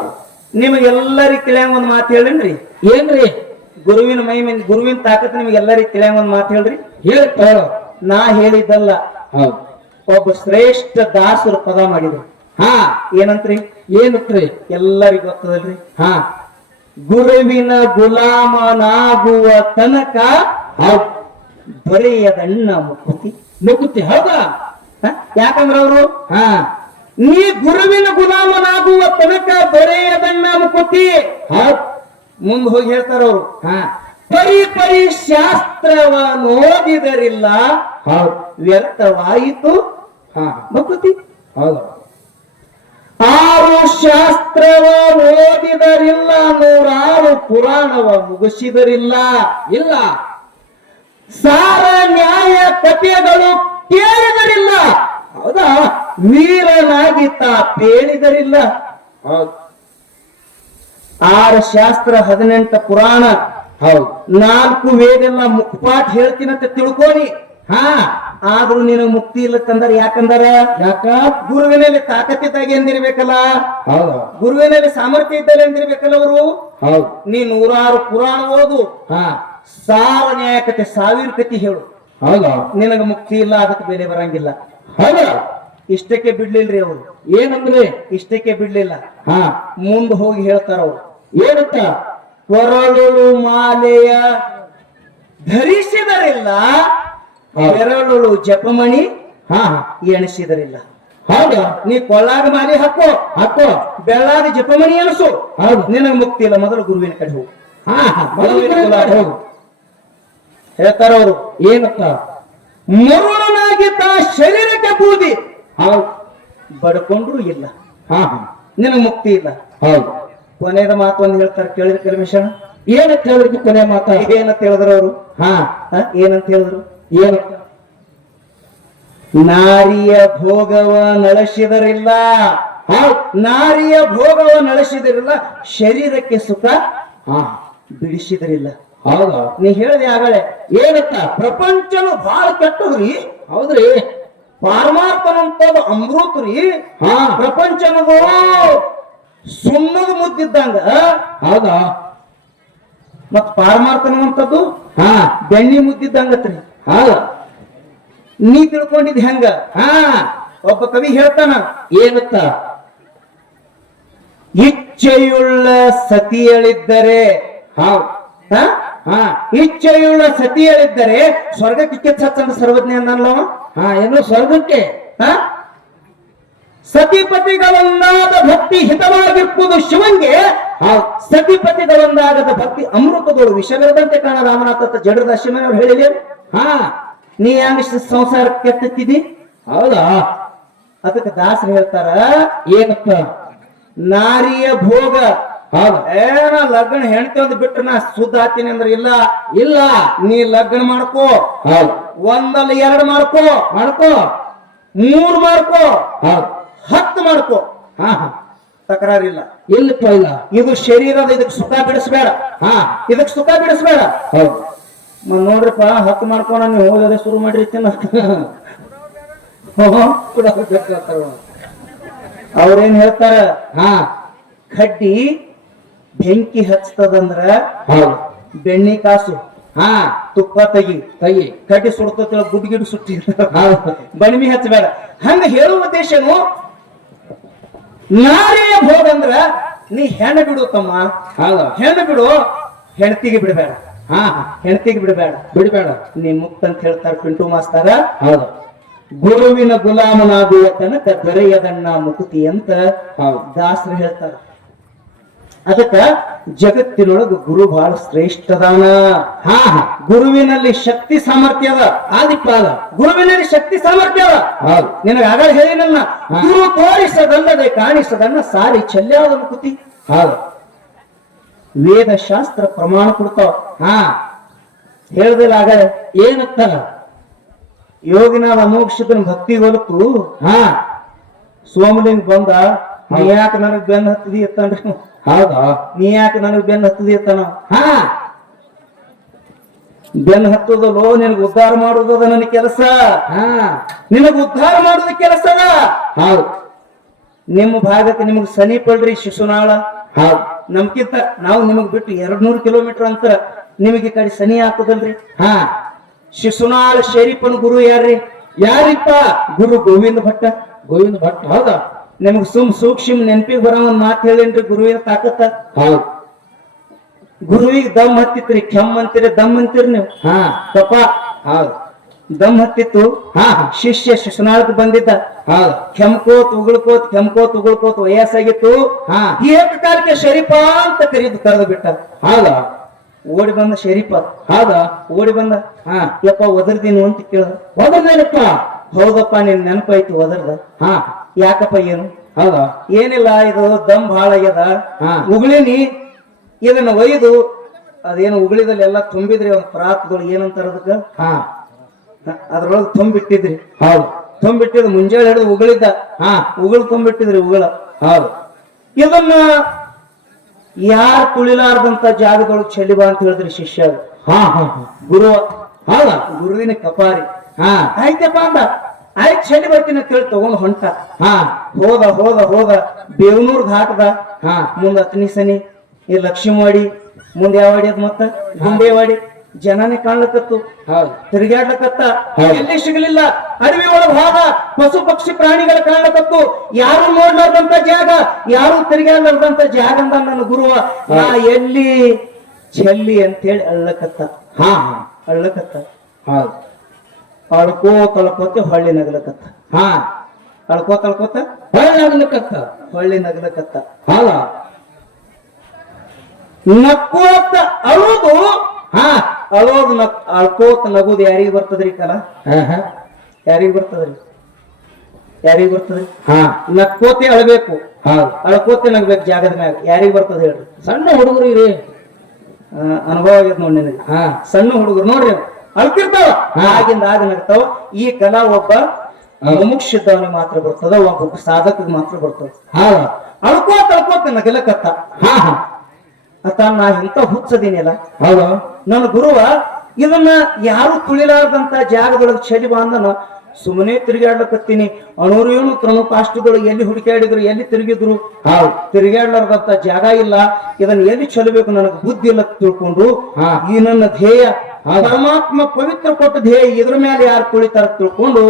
ನಿಮಗೆಲ್ಲರಿಗೂ ತಿಳಿಯಂಗ ಒಂದ್ ಮಾತು ಹೇಳೇನ್ರಿ. ಏನ್ರಿ ಗುರುವಿನ ಮಹಿಮೆ ಗುರುವಿನ ತಾಕತ್ ನಿಮ್ಗೆಲ್ಲರಿಗೂ ತಿಳಿಯಂಗ ಒಂದ್ ಮಾತು ಹೇಳ್ರಿ. ಹೇಳ್ತ ನಾ ಹೇಳಿದ್ದಲ್ಲ, ಹೌದು ಒಬ್ಬ ಶ್ರೇಷ್ಠ ದಾಸರು ಪದ ಮಾಡಿದ್ರು. ಹಾ ಏನಂತ್ರಿ? ಏನತ್ರಿ? ಎಲ್ಲರಿಗೂ ಗೊತ್ತದಲ್ರಿ. ಹಾ ಗುರುವಿನ ಗುಲಾಮನಾಗುವ ತನಕ ಹೌದು ದೊರೆಯದಣ್ಣ ಮುಕುತಿ. ಮುಕುತಿ ಹೌದಾ? ಯಾಕಂದ್ರ ಅವರು ಹಾ ನೀ ಗುರುವಿನ ಗುಲಾಮನಾಗುವ ತನಕ ದೊರೆಯದಣ್ಣ ಮುಕುತಿ. ಹೌದು ಮುಂದ್ ಹೋಗಿ ಹೇಳ್ತಾರ ಅವರು, ಹಾ ಪರಿ ಶಾಸ್ತ್ರವ ಓದಿದರಿಲ್ಲ ಹೌದು ವ್ಯರ್ಥವಾಯಿತು ಹಾ ಮುಕುತಿ. ಹೌದು 6 ಶಾಸ್ತ್ರವ ಓದಿದರಿಲ್ಲ, 106 ಪುರಾಣವ ಮುಗಿಸಿದರಿಲ್ಲ, ಇಲ್ಲ ಸಾರ ನ್ಯಾಯ ಕಥೆಗಳು ಕೇಳಿದರಿಲ್ಲ, ಹೌದಾ ವೀರನಾಗಿ ತಾ ಪೇಳಿದರಿಲ್ಲ. ಹೌದು 6 ಶಾಸ್ತ್ರ 18 ಪುರಾಣ ಹೌದು 4 ವೇದೆಲ್ಲ ಮುಖಪಾಠ ಹೇಳ್ತೀನಂತ ತಿಳ್ಕೋನಿ. ಹಾ ಆದ್ರೂ ನಿನಗ್ ಮುಕ್ತಿ ಇಲ್ಲಕ್ಕಂದ್ರ ಯಾಕಂದ್ರ ಯಾಕ? ಗುರುವಿನಲ್ಲಿ ತಾಕತ್ತಿದ್ದಾಗ ಎಂದಿರ್ಬೇಕಲ್ಲ, ಹೌದು ಗುರುವಿನಲ್ಲಿ ಸಾಮರ್ಥ್ಯ ಇದ್ದಲ್ಲಿ ಎಂದಿರ್ಬೇಕಲ್ಲ ಅವರು. ಹೌದು ನೀ 106 ಪುರಾಣ ಓದು, ಹಾ ಸಾರ ನ್ಯಾಯ ಕತೆ 1000 ಕತೆ ಹೇಳು, ಹೌದು ನಿನಗ ಮುಕ್ತಿ ಇಲ್ಲ, ಅದಕ್ಕೆ ಬೆಲೆ ಬರಂಗಿಲ್ಲ. ಹೌದು ಇಷ್ಟಕ್ಕೆ ಬಿಡ್ಲಿಲ್ರಿ ಅವರು, ಏನಂದ್ರೆ? ಇಷ್ಟಕ್ಕೆ ಬಿಡ್ಲಿಲ್ಲ. ಹಾ ಮುಂದೆ ಹೋಗಿ ಹೇಳ್ತಾರ ಅವ್ರು, ಏನಂತ? ಕೊರಳು ಮಾಲೆಯ ಧರಿಸಿದರಿಲ್ಲ, ಬೆರಳು ಜಪಮಣಿ ಹಾ ಎಣಿಸಿದರಿಲ್ಲ. ಹೌದು ನೀ ಕೊಳ್ಳಾಗ ಮಾಲಿ ಹಾಕೋ, ಹಾಕೋ, ಬೆಳ್ಳಾಗ ಜಪಮಣಿ ಎಣಸು, ಹೌದು ನಿನಗ ಮುಕ್ತಿ ಇಲ್ಲ. ಮೊದಲು ಗುರುವಿನ ಕಡೆ ಹೋಗು. ಹಾ ಹೋಗು. ಹೇಳ್ತಾರ ಅವರು, ಏನಂತ? ಮರುಳನಾಗಿದ್ದ ಶರೀರಕ್ಕೆ ಬೂದಿ, ಹೌದು ಬಡ್ಕೊಂಡ್ರು ಇಲ್ಲ, ಹಾ ನಿನಗ್ ಮುಕ್ತಿ ಇಲ್ಲ. ಹೌದು ಕೊನೆಯದ ಮಾತು ಒಂದು ಹೇಳ್ತಾರೆ ಕೇಳಿದ್ರೆ ಕಲ್ಮೇಶಣ. ಏನಂತ ಹೇಳಿದ್ರು? ಕೊನೆ ಮಾತ ಏನಂತ ಹೇಳಿದ್ರು ಅವರು? ಹಾ ಏನಂತ ಹೇಳಿದ್ರು? ಏನಂತ? ನಾರಿಯ ಭೋಗವ ನಳಸಿದರಿಲ್ಲ, ನಾರಿಯ ಭೋಗವ ನಳಸಿದರಿಲ್ಲ, ಶರೀರಕ್ಕೆ ಸುಖ ಹಾ ಬಿಡಿಸಿದರಿಲ್ಲ. ಹೌದಾ? ನೀ ಹೇಳಿದೆ ಆಗಲೇ, ಏನಂತ? ಪ್ರಪಂಚನು ಬಹಳ ಕೆಟ್ಟದ್ರಿ, ಹೌದ್ರಿ, ಪಾರಮಾರ್ಥನಂತದ ಅಮೃತ್ರಿ, ಹಾ ಪ್ರಪಂಚನದು ಸುಣ್ಣದ ಮುದ್ದಿದ್ದಂಗ, ಹೌದಾ? ಮತ್ ಪಾರಮಾರ್ಥನಂತದ್ದು ಹಾ ಬೆಣ್ಣಿ ಮುದ್ದಿದ್ದಂಗತ್ರಿ. ಹೌದಾ? ನೀ ತಿಳ್ಕೊಂಡಿದ್ ಹೆಂಗ? ಹಾ ಒಬ್ಬ ಕವಿ ಹೇಳ್ತಾನ, ಏನಂತ? ಇಚ್ಛೆಯುಳ್ಳ ಸತಿಯಳಿದ್ದರೆ, ಹೌದು ಹ? ಹಾ ಇಚ್ಛೆಯುಳ್ಳ ಸತಿಯಳಿದ್ದರೆ ಸ್ವರ್ಗಕ್ಕೆ ಕಿಚ್ಚಂದ ಸರ್ವಜ್ಞ ಅಂದಲ್ಲವ. ಹಾ ಏನು ಸ್ವರ್ಗಕ್ಕೆ? ಹ? ಸತಿಪತಿಗಳೊಂದಾದ ಭಕ್ತಿ ಹಿತವಾಗಿರ್ಬೋದು ಶಿವಂಗೆ, ಸತಿಪತಿಗಳೊಂದಾಗದ ಭಕ್ತಿ ಅಮೃತದೋಳು ವಿಷವಿರದಂತೆ ಕಾಣ ರಾಮನಾಥ ಜಡದ ಶಿವನವ್ರು ಹೇಳಿಲ್ಲ. ಹಾ ನೀ ಹೆಂಗ ಸಂಸಾರ ಕೆತ್ತಿದ್ದಿ? ಹೌದಾ? ಅದಕ್ಕೆ ದಾಸರು ಹೇಳ್ತಾರ, ಏನಂತ? ನಾರಿಯ ಭೋಗ, ಹೌದು ಏನ ಲಗ್ನ ಹೆಣ್ತಿ ಒಂದು ಬಿಟ್ರೆ ನಾ ಶುದ್ಧ ಹಾಕ್ತೀನಿ ಅಂದ್ರೆ ಇಲ್ಲ, ಇಲ್ಲ, ನೀ ಲಗ್ನ ಮಾಡ್ಕೋ, ಹೌದು ಒಂದಲ್ಲ 2 ಮಾಡ್ಕೋ, ಮಾಡ್ಕೋ, 3 ಮಾಡ್ಕೋ, ಹೌದು 10 ಮಾಡ್ಕೋ, ಹಾ ಹಾ ತಕರಾರಿಲ್ಲ. ಎಲ್ಲಿಪ್ಪ? ಇಲ್ಲ, ಇದು ಶರೀರದ, ಇದಕ್ಕೆ ಸುಖ ಬಿಡಿಸ್ಬೇಡ, ಹಾ ಇದಕ್ಕೆ ಸುಖ ಬಿಡಿಸ್ಬೇಡ. ಹೌದು ನೋಡ್ರಿಪ್ಪ 10 ಮಾಡ್ಕೊಂಡ ನೀವು ಹೋಗೋದೇ ಶುರು ಮಾಡಿರ್ತೀನ. ಅವ್ರೇನ್ ಹೇಳ್ತಾರ, ಹಾ ಕಡ್ಡಿ ಬೆಂಕಿ ಹಚ್ತದಂದ್ರ ಹೌದು ಬೆಣ್ಣಿ ಕಾಸು, ಹಾ ತುಪ್ಪ ತೆಗಿ, ತೆಗಿ, ಕಡ್ಡಿ ಸುಡ್ತೇಳ ಗುಡ್ ಗಿಡ್ ಸುಟ್ಟಿ, ಹೌದು ಬಣಿಮಿ ಹಚ್ಚಬೇಡ. ಹಂಗ ಹೇಳುವ ಉದ್ದೇಶನು, ನಾರಿಯ ಭೋಗ ಅಂದ್ರ ನೀ ಹೆಣ್ಣು ಬಿಡು ತಮ್ಮ, ಹೌದು ಹೆಣ್ಣು ಬಿಡು, ಹೆಣ್ತಿಗೆ ಬಿಡಬೇಡ, ಹಾ ಹೆಣ್ತಿಗೆ ಬಿಡಬೇಡ, ಬಿಡಬೇಡ, ನೀ ಮುಕ್ತ ಅಂತ ಹೇಳ್ತಾರ ಪಿಂಟು ಮಾಸ್ತಾರ. ಹೌದು ಗುರುವಿನ ಗುಲಾಮನಾಗುವ ತನಕ ದೊರೆಯದಣ್ಣ ಮುಕುತಿ ಅಂತ ಹೌದು ದಾಸರು ಹೇಳ್ತಾರ. ಅದಕ್ಕ ಜಗತ್ತಿನೊಳಗ ಗುರು ಬಹಳ ಶ್ರೇಷ್ಠದಾನ. ಹಾ ಹಾ ಗುರುವಿನಲ್ಲಿ ಶಕ್ತಿ ಸಾಮರ್ಥ್ಯ ಅದ, ಆದಿಪಾದ, ಗುರುವಿನಲ್ಲಿ ಶಕ್ತಿ ಸಾಮರ್ಥ್ಯ ಅದ. ಹೌದು ನಿನಗ ಆಗಲೇ ಹೇಳಿನಲ್ಲ, ಗುರು ತೋರಿಸದಲ್ಲದೆ ಕಾಣಿಸದನ್ನ ಸಾರಿ ಚೆಲ್ಲಾದ ಮುಕುತಿ. ಹೌದು ವೇದ ಶಾಸ್ತ್ರ ಪ್ರಮಾಣ ಕೊಡ್ತಾವ. ಹಾ ಹೇಳ್ದಿಲ್ಲ ಆಗಲೇ, ಏನಂತ? ಯೋಗಿನಾದ ಅಮೋಕ್ಷದನ ಭಕ್ತಿ ಹೊಲತು ಹಾ ಸೋಮಲಿಂಗ ಬಂದ, ನೀ ಯಾಕೆ ನನಗ್ ಬೆನ್ನ ಹತ್ತದಿ ಎತ್ತನ್ರಿ, ಹೌದಾ? ನೀ ಯಾಕೆ ನನಗ್ ಬೆನ್ನ ಹತ್ತದಿ ಎತ್ತಾನ. ಹಾ ಬೆನ್ ಹತ್ತುದಲ್ಲೋ ನಿನಗೆ ಉದ್ಧಾರ ಮಾಡುವುದ ನನ್ನ ಕೆಲಸ. ಹಾ ನಿನಗ ಉದ್ಧಾರ ಮಾಡುದ ಕೆಲಸ ಅದ. ಹೌದು ನಿಮ್ಮ ಭಾಗಕ್ಕೆ ನಿಮಗ್ ಸಮೀಪಲ್ರಿ ಶಿಶುನಾಳ. ಹೌದು ನಮ್ಕಿಂತ ನಾವು ನಿಮಗ್ ಬಿಟ್ಟು 200 ಕಿಲೋಮೀಟರ್ ಅಂತರ ನಿಮಗೆ ಈ ಕಡೆ ಸನಿ ಹಾಕುದಲ್ರಿ. ಹಾ ಶಿಶುನಾಳ ಶರೀಫನ ಗುರು ಯಾರ್ರಿ? ಯಾರಿಪ್ಪ? ಗುರು ಗೋವಿಂದ ಭಟ್ಟ. ಗೋವಿಂದ ಭಟ್. ಹೌದಾ? ನಿಮಗ್ ಸೂಕ್ಷ್ಮ ನೆನಪಿಗೆ ಬರೋ ಒಂದ್ ಮಾತು ಹೇಳೇನ್ರಿ ಗುರುವಿನ ತಾಕತ್ತ. ಹೌದು ಗುರುವಿಗೆ ದಮ್ ಹತ್ತಿತ್ರಿ. ಕೆಮ್ಮ ಅಂತೀರಿ, ದಮ್ ಅಂತೀರಿ ನೀವು. ಹಾ ತಪ್ಪ. ಹೌದು ದಮ್ ಹತ್ತಿತ್ತು. ಹಾ ಶಿಷ್ಯ ಶಿಶುನಾಳಕ್ಕೆ ಬಂದಿದ್ದ. ಹೌದು ಕೆಮ್ಕೋತ್ ಉಗುಳ್ಕೋತ್ ವಯಸ್ಸಾಗಿತ್ತು. ಹಾ ಏಕಕಾಲಕ್ಕೆ ಶರೀಫ ಅಂತ ಕರೆದು ಬಿಟ್ಟ. ಹೌದಾ? ಓಡಿ ಬಂದ ಶರೀಫ. ಹೌದಾ? ಓಡಿ ಬಂದ. ಹಾ ಯಪ್ಪ ಒದರ್ದೀನು ಅಂತ ಕೇಳ್ದ. ಹೋದಪ್ಪ. ಹೌದಪ್ಪ ನಿನ್ ನೆನಪಾಯ್ತು ಒದರ್ದ. ಹಾ ಯಾಕಪ್ಪ ಏನು? ಹೌದಾ? ಏನಿಲ್ಲ, ಇದು ದಮ್ ಭಾಳ ಆಗ್ಯದ. ಹಾ ಉಗುಳಿನಿ, ಇದನ್ನ ಒಯ್ದು ಅದೇನು ಉಗುಳಿದಲ್ಲಿ ಎಲ್ಲ ತುಂಬಿದ್ರಿ ಅವ್ನ ಪ್ರಾತ್ಗಳು ಏನಂತಾರ ಅದಕ್ಕ, ಹಾ ಅದ್ರೊಳಗೆ ತುಂಬಿಟ್ಟಿದ್ರಿ. ಹೌದು ತುಂಬಿಟ್ಟಿದ್ ಮುಂಜಾನೆ ಹಿಡಿದು ಉಗುಳಿದ್ದ. ಹಾ ಉಗುಳು ತುಂಬಿಟ್ಟಿದ್ರಿ ಉಗುಳ. ಹೌದು ಇದನ್ನ ಯಾರು ತುಳಿಲಾರ್ದಂತ ಜಾಗದೊಳಗೆ ಚೆಲ್ಲಿ ಬಾ ಅಂತ ಹೇಳಿದ್ರಿ ಶಿಷ್ಯ. ಹಾ ಹಾ ಹಾ ಗುರು. ಹೌದಾ? ಗುರುವಿನ ಕಪಾರಿ. ಹಾ ಆಯ್ತಪ್ಪ ಅಂದ. ಆಯ್ತು ಚೆಲ್ಲಿ ಬರ್ತೀನಿ ಅಂತ ಹೇಳಿ ತಗೊಂಡ್ ಹೊಂಟ. ಹಾ ಹೋದ ಬೇವನೂರ್ ಘಾಟದ ಹಾ ಮುಂದ ಅತ್ನಿ ಸನಿ ಈ ಲಕ್ಷ್ಮೀವಾಡಿ ಮುಂದೆ ಯಾವಾಡಿ ಅದ್ ಮತ್ತ ಗುಂಬೇವಾಡಿ ಜನನೇ ಕಾಣ್ಲಕತ್ತು. ಹೌದು ತಿರುಗಾಡ್ಲಕತ್ತ. ಹೌದು. ಎಲ್ಲಿ ಸಿಗಲಿಲ್ಲ. ಅಡವಿ ಒಳಗ್ ಹೋದ. ಪಶು ಪಕ್ಷಿ ಪ್ರಾಣಿಗಳ ಕಾಣ್ಲಕತ್ತು. ಯಾರು ನೋಡ್ಲಾರ್ದಂತ ಜಾಗ, ಯಾರು ತಿರುಗಾಡ್ಲಾರ್ದಂತ ಜಾಗ ಅಂದ ನನ್ನ ಗುರುವ. ನಾ ಎಲ್ಲಿ ಚೆಲ್ಲಿ ಅಂತೇಳಿ ಅಳ್ಳಕತ್ತ. ಹಾ ಹಾ ಅಳ್ಳಕತ್ತ. ಹೌದು ಅಳ್ಕೋತ ಹೊಳ್ಳಿ ನಗಲಕತ್ತ. ಹಾ ಅಳ್ಕೋತ ಹೊಳ್ಳಾಗ್ಲಿಕ್ಕತ್ತ. ಹೊಳ್ಳಿ ನಗಲಕತ್ತ. ಹೌದಾ? ನಕ್ಕೋತ ಅಳುದು. ಹಾ ಅಳೋದು ಅಳ್ಕೋತ ನಗುದು ಯಾರಿಗ ಬರ್ತದ್ರಿ ಕಲ? ಹಾ ಹಾ ಯಾರಿಗ ಬರ್ತದ್ರಿ? ಬರ್ತದ್ರಿ? ಹಾ ನಕ್ಕೋತೆ ಅಳ್ಬೇಕು, ಹೌದು ಅಳ್ಕೋತೆ ನಗ್ಬೇಕು ಜಾಗದ ಮ್ಯಾಗ. ಯಾರಿಗ ಬರ್ತದ ಹೇಳ್ರಿ? ಸಣ್ಣ ಹುಡುಗರು ಅನುಭವ ಆಗ್ಯದ ನೋಡಿ ನಿನಗೆ. ಹಾ ಸಣ್ಣ ಹುಡುಗರು ನೋಡ್ರಿ ಅಳ್ತಿರ್ತಾವ. ಆಗಿಂದ ಆಗ ನಗ್ತಾವ. ಈ ಕಲಾ ಒಬ್ಬ ಮುಮುಕ್ಷಿದ್ದವನಿಗೆ ಮಾತ್ರ ಬರ್ತದ, ಒಬ್ಬ ಸಾಧಕಿಗೆ ಮಾತ್ರ ಬರ್ತದ. ಹೌದಾ? ಅಳ್ಕೋತ ನಗಲಕತ್ತ. ಹಾ ಹಾ ಅತ್ತ ನಾ ಇಂತ ಹುಚ್ಚದೀನಿಲ್ಲ. ಹೌದಾ? ನನ್ನ ಗುರುವ ಇದನ್ನ ಯಾರು ತುಳಿಲಾರ್ದಂತ ಜಾಗದೊಳಗೆ ಚೆಲ್ಲಿ ಬಂದನ. ಸುಮ್ಮನೆ ತಿರುಗಾಡ್ಲಕತ್ತೀನಿ. ಅಣೂರೇನು ತೃಣಕಾಷ್ಟಗಳು ಎಲ್ಲಿ ಹುಡುಕಾಡಿದ್ರು, ಎಲ್ಲಿ ತಿರುಗಿದ್ರು. ಹೌದು ತಿರುಗಾಡ್ಲಾರ್ದಂತ ಜಾಗ ಇಲ್ಲ. ಇದನ್ನ ಎಲ್ಲಿ ಚೆಲ್ಲಬೇಕು ನನಗೆ ಬುದ್ಧಿ ಇಲ್ಲ ತಿಳ್ಕೊಂಡು ಹಾ ಈ ನನ್ನ ಧ್ಯೇಯ ಪರಮಾತ್ಮ ಪವಿತ್ರ ಕೊಟ್ಟ ಧ್ಯೇಯ ಇದ್ರ ಮೇಲೆ ಯಾರು ತುಳಿತಾರ ತಿಳ್ಕೊಂಡು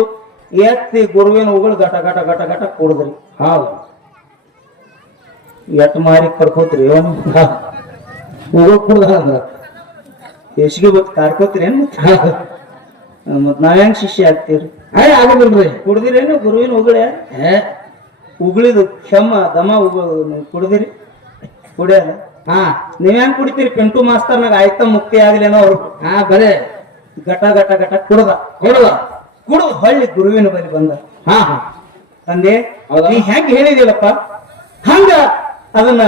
ಎತ್ತಿ ಗುರುವಿನ ಉಗುಳು ಗಟ ಗಟ ಗಟ ಗಟ ಕೂಡಿದ್ರಿ. ಹೌದು ಎಟ್ ಮಾರಿ ಕರ್ಕೋತ್ರಿ ಉಗುಳು ಕುಡ್ದ ಎಷ್ಟಿಗೆ ಬತ್ ಕಾರ್ಕೋತ್ರಿ ಏನ್ ಮತ್ ನಾವ್ ಹೆಂಗ್ ಶಿಷ್ಯ ಆಗ್ತೀವ್ರಿ? ಆಗುದಿಲ್ರಿ. ಕುಡ್ದಿರೇನು ಗುರುವಿನ ಉಗುಳೆ? ಉಗುಳಿದು ಕೆಮ್ಮ ದಮ ಕುಡ್ದಿರಿ? ಕುಡಿಯಲ್ಲ. ಹಾ ನೀವ್ ಹೆಂಗ್ ಕುಡಿತೀರಿ? ಪಿಂಟು ಮಾಸ್ತರ್ನಾಗ ಆಯ್ತಾ ಮುಕ್ತಿ ಆಗ್ಲೇನೋ ಅವ್ರು. ಹಾ ಬರೇ ಗಟ ಗಟ ಗಟ ಕುಡ್ದ ಕುಡ್ದು ಹೊಳ್ಳಿ ಗುರುವಿನ ಬಳಿ ಬಂದ. ಹಾ ಹಾ ತಂದೆ ಹೌದಾ? ನೀ ಹೆಂಗ್ ಹೇಳಿದಿಲ್ಲಪ್ಪ ಹಂಗ ಅದನ್ನ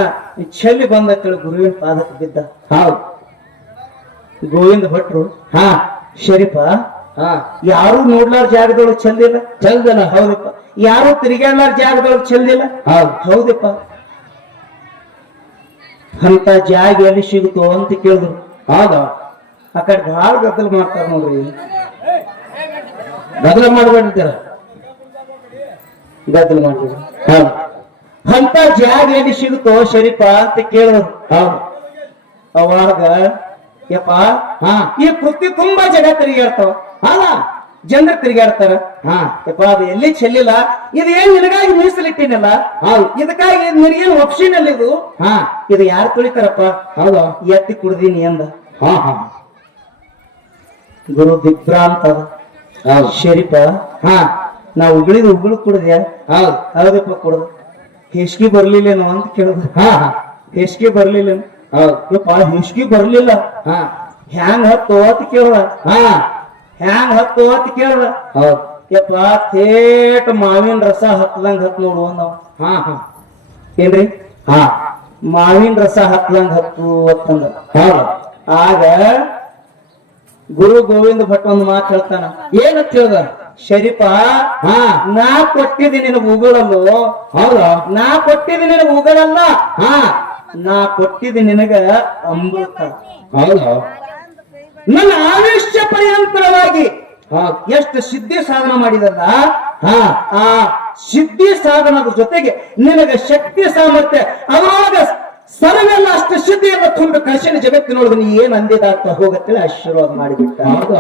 ಚೆಲ್ಲಿ ಬಂದ ತಿಳಿ ಗುರುವಿನ ಪಾದಕ್ಕೆ ಬಿದ್ದ. ಹೌದು ಗೋವಿಂದ ಭಟ್ರು ಹಾ ಶರೀಫ ಹಾ ಯಾರು ನೋಡ್ಲಾರ ಜಾಗದೊಳಗೆ ಚೆಲ್ದಿಲ್ಲ. ಚಲ್ದನ. ಹೌದಪ್ಪ. ಯಾರು ತಿರುಗಾಡ್ಲಾರ ಜಾಗದೊಳಗೆ ಚೆಲ್ದಿಲ್ಲ. ಹೌದು ಹೌದಪ್ಪ. ಅಂತ ಜಾಗ ಎಲ್ಲಿ ಸಿಗುತ್ತೋ ಅಂತ ಕೇಳಿದ್ರು. ಹೌದಾ? ಆ ಕಡೆ ಬಹಳ ಗದ್ದಲ ಮಾಡ್ತಾರ ನೋಡ್ರಿ. ಗದ್ದಲ ಮಾಡ್ಬೇಡ್ತೀರ. ಗದ್ದಲ ಮಾಡ್ತಿದ್ರು. ಹೌದು ಅಂತ ಜಾಗ ಎಲ್ಲಿ ಸಿಗುತ್ತೋ ಶರೀಫ ಅಂತ ಕೇಳಿದ್ರು. ಹೌದು ಅವಾಗ ಯಪ್ಪ ಹಾ ಈ ಪೃಥ್ವಿ ತುಂಬಾ ಜನ ತಿರುಗಾಡ್ತಾವ. ಹೌದಾ? ಜನರು ತಿರುಗಾಡ್ತಾರ. ಹಾ ಯಪ್ಪ ಅದು ಎಲ್ಲಿ ಚೆಲ್ಲಿಲ್ಲ. ಇದು ಏನ್ ನಿನಗಾಗಿ ಮೀಸಲಿಟ್ಟಿನಲ್ಲ, ಹೌದು ಇದಕ್ಕಾಗಿ ನಿನಗೇನು ಒಪ್ಸಿನಲ್ಲಿ ಇದು. ಹಾ ಇದು ಯಾರು ತುಳಿತಾರಪ್ಪ? ಹೌದಾ? ಎತ್ತಿ ಕುಡ್ದೀನಿ ಅಂದ. ಹಾ ಹಾ ಗುರು ದಿಗ್ಭ್ರಾಂತ ಅದ. ಹೌದು ಶರೀಫ ಹಾ ನಾ ಉಗುಳು ಕುಡ್ದ್ಯಾ? ಹೌದು ಹೌದಪ್ಪ ಕುಡ್ದು. ಹೆಸ್ಗಿ ಬರ್ಲಿಲ್ಲೇನೋ ಅಂತ ಕೇಳುದು. ಹಾ ಹಾ ಹೆಸ್ಗಿ ಬರ್ಲಿಲ್ಲೇನು? ಹೌದು ಯಪ್ಪ ಹೆಸ್ಗಿ ಬರ್ಲಿಲ್ಲ. ಹಾ ಹ್ಯಾಂಗ್ ಹತ್ತು ಅಂತ ಕೇಳ್ದ. ಹಾ ಹ್ಯಾಂಗ್ ಹತ್ತು ಅಂತ ಕೇಳ್ದ. ಹೌದು ಯಪ್ಪ ಥೇಟ್ ಮಾವಿನ ರಸ ಹತ್ತದಂಗ ಹತ್ ನೋಡು ನಾವು. ಹಾ ಹಾ ಏನ್ರಿ? ಹಾ ಮಾವಿನ ರಸ ಹತ್ತದಂಗ ಹತ್ತು ಅಂತಂದ. ಹೌದು ಆಗ ಗುರು ಗೋವಿಂದ ಭಟ್ ಒಂದು ಮಾತು ಹೇಳ್ತಾನ. ಏನಂತ ಹೇಳ್ದ? ಶರೀಫ ಹಾ ನಾ ಕೊಟ್ಟಿದ್ದೀನಿ ನಿನಗೆ ಉಗುಳಲ್ಲು. ಹೌದಾ? ನಾ ಕೊಟ್ಟಿದ್ದೀನಿ ನಿನಗೆ ಉಗುಳಲ್ಲ. ಹಾ ನಾ ಕೊಟ್ಟಿದ್ದೀನಿ ನಿನಗ ಅಮೃತ. ಹೌದಾ? ನನ್ನ ಆಯುಷ್ಯ ಪರ್ಯಂತರವಾಗಿ ಹೌದು ಎಷ್ಟು ಸಿದ್ಧಿ ಸಾಧನ ಮಾಡಿದಲ್ಲ ಹಾ ಆ ಸಿದ್ಧಿ ಸಾಧನದ ಜೊತೆಗೆ ನಿನಗೆ ಶಕ್ತಿ ಸಾಮರ್ಥ್ಯ ಅದರೊಳಗ ಸರ್ವೆಲ್ಲ ಅಷ್ಟು ಸಿದ್ಧಿಯನ್ನು ತುಂಬ ಕಳಿಸಿನ ಜಗತ್ತಿನೊಳಗೆ ನೀ ಏನ್ ಅಂದಿದಾಗ್ತಾ ಹೋಗತ್ತೇಳಿ ಆಶೀರ್ವಾದ ಮಾಡಿಬಿಟ್ಟ. ಹೌದು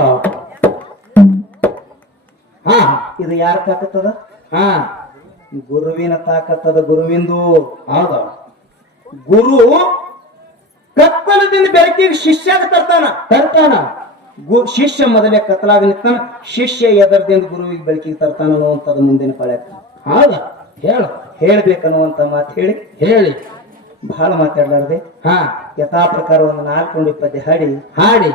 ಹಾ ಇದು ಯಾರ ತಾಕತ್ತದ? ಹಾ ಗುರುವಿನ ತಾಕತ್ತದ. ಗುರುವಿಂದು ಹೌದು ಗುರು ಕತ್ತಲದಿಂದ ಬೆಳಕಿಗೆ ಶಿಷ್ಯಾಗ ತರ್ತಾನ. ತರ್ತಾನ ಶಿಷ್ಯ ಮೊದಲೇ ಕತ್ತಲಾಗ ನಿಂತಾನ, ಶಿಷ್ಯ ಎದರದಿಂದ ಗುರುವಿಗೆ ಬೆಳಕಿಗೆ ತರ್ತಾನ ಅನ್ನುವಂಥದ್ದು ಮುಂದಿನ ಪಳ್ಯಾಕ ಹೌದ ಹೇಳು ಹೇಳ್ಬೇಕನ್ನುವಂತ ಮಾತು ಹೇಳಿ ಹೇಳಿ ಬಹಳ ಮಾತಾಡ್ಲಾರ್ದೆ ಹಾ ಯಥಾ ಪ್ರಕಾರ ಒಂದು 4 ಪದ್ಯ ಹಾಡಿ ಹಾಡಿ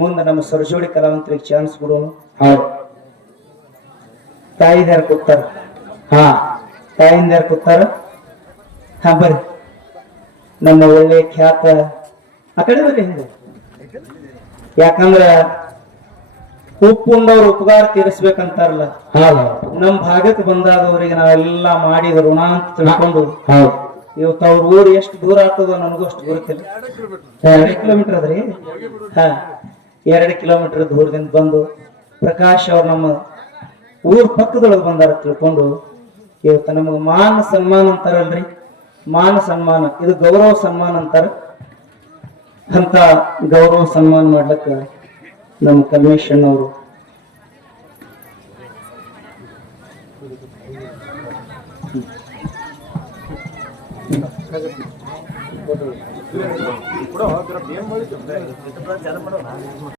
ಮುಂದೆ ನಮ್ಮ ಸರಜೋಡಿ ಕಲಾವಂತರಿಗೆ ಚಾನ್ಸ್ ಕೊಡೋನು. ಹೌದು ತಾಯಿದಾರ ಕೂತಾರ. ಹಾ ತಾಯಿಂದಾರ ಕೂತಾರ. ಹಾ ಬರ್ರಿ ನಮ್ಮ ಒಳ್ಳೆ ಖ್ಯಾತ ಆ ಕಡೆ ಬರ್ರಿ ಹಿಂದೆ. ಯಾಕಂದ್ರ ಉಪ್ಪುಂಡವ್ರು ಉಪಕಾರ ತೀರಿಸ್ಬೇಕಂತಾರಲ್ಲ, ಹೌದು ನಮ್ ಭಾಗಕ್ಕೆ ಬಂದಾದವರಿಗೆ ನಾವೆಲ್ಲ ಮಾಡಿದ ಋಣ ಅಂತ ತಿಳ್ಕೊಂಡು ಹೌದು ಇವತ್ತು ಅವ್ರ ಊರು ಎಷ್ಟು ದೂರ ಆಗ್ತದೋ ನನಗೂ ಅಷ್ಟು ಗೊತ್ತಿಲ್ಲ. 2 ಕಿಲೋಮೀಟರ್ ಅದ್ರಿ. ಹಾ 2 ಕಿಲೋಮೀಟರ್ ದೂರದಿಂದ ಬಂದು ಪ್ರಕಾಶ್ ಅವ್ರು ನಮ್ಮ ಊರ್ ಪಕ್ಕದೊಳಗೆ ಬಂದಾರ ತಿಳ್ಕೊಂಡು ಇವತ್ತು ನಮಗ ಮಾನ ಸನ್ಮಾನ ಅಂತಾರಲ್ರಿ, ಮಾನ ಸನ್ಮಾನ ಇದು ಗೌರವ ಸನ್ಮಾನ ಅಂತಾರ. ಅಂತ ಗೌರವ ಸನ್ಮಾನ ಮಾಡ್ಲಕ್ಕ ನಮ್ಮ ಕಲ್ಮೇಶಣ್ಣವರು